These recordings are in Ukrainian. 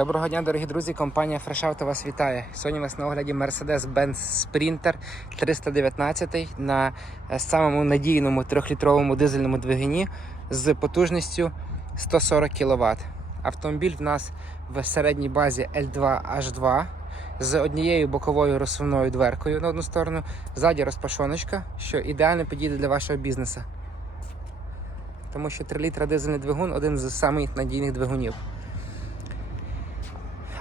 Доброго дня, дорогі друзі. Компанія Fresh Auto вас вітає. Сьогодні у вас на огляді Mercedes-Benz Sprinter 319 на е, самому надійному 3-літровому дизельному двигуні з потужністю 140 кВт. Автомобіль в нас в середній базі L2H2 з однією боковою розсувною дверкою на одну сторону, ззаді розпашоночка, що ідеально підійде для вашого бізнесу. Тому що 3 літра дизельний двигун один з самих надійних двигунів.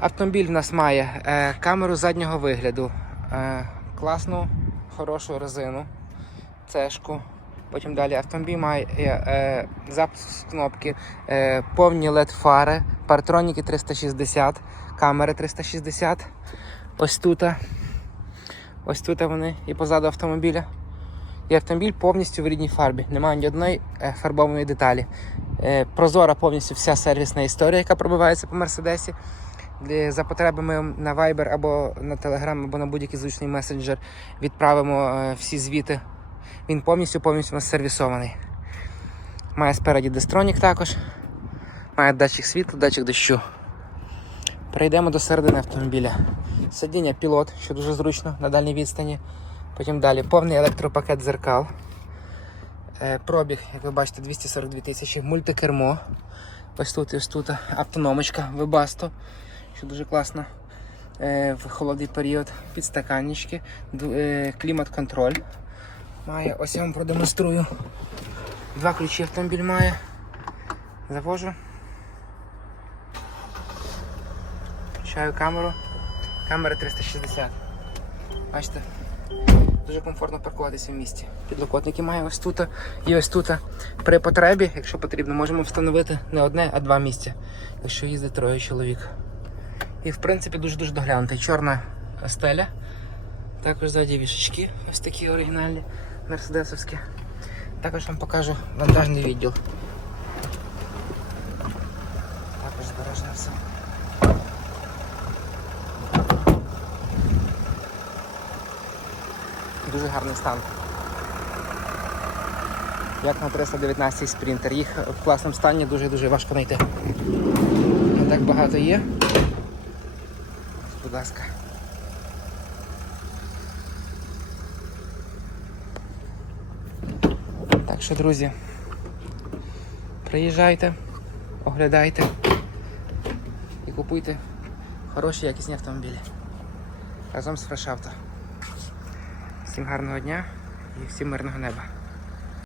Автомобіль в нас має е, камеру заднього вигляду, е, класну, хорошу резину, цешку. Потім далі автомобіль має е, е, запуск кнопки, е, повні LED-фари, партроніки 360, камери 360. Ось тут. Ось тут вони і позаду автомобіля. І автомобіль повністю в рідній фарбі. Немає ні одної е, фарбованої деталі. Е, прозора повністю вся сервісна історія, яка пробивається по Мерседесі. За потребами на Viber або на Telegram, або на будь-який зручний месенджер відправимо е, всі звіти. Він повністю повністю у нас сервісований. Має спереді дистронік також. Має датчик світла, датчик дощу. Перейдемо до середини автомобіля. Сидіння пілот, що дуже зручно на дальній відстані. Потім далі повний електропакет дзеркал. Е, Пробіг, як ви бачите, 242 тисячі. Мультикермо. Ось тут ось тут автономочка Webasto, що дуже класно е, в холодний період. Підстаканнички, е, клімат-контроль. Має, ось я вам продемонструю. Два ключі автомобіль має. Завожу. Включаю камеру. Камера 360. Бачите? Дуже комфортно паркуватися в місті. Підлокотники має ось тут і ось тут. При потребі, якщо потрібно, можемо встановити не одне, а два місця, якщо їздить троє чоловік. І в принципі дуже-дуже доглянутий. Чорна стеля. Також ззаді вішечки, ось такі оригінальні, мерседесовські. Також вам покажу вантажний відділ. Також збережне все. Дуже гарний стан. Як на 319 спринтер. Їх в класному стані дуже-дуже важко знайти. Не так багато є. Будь. Так що, друзі, приїжджайте, оглядайте і купуйте хороші якісні автомобілі. Разом з Auto. Всім гарного дня і всім мирного неба.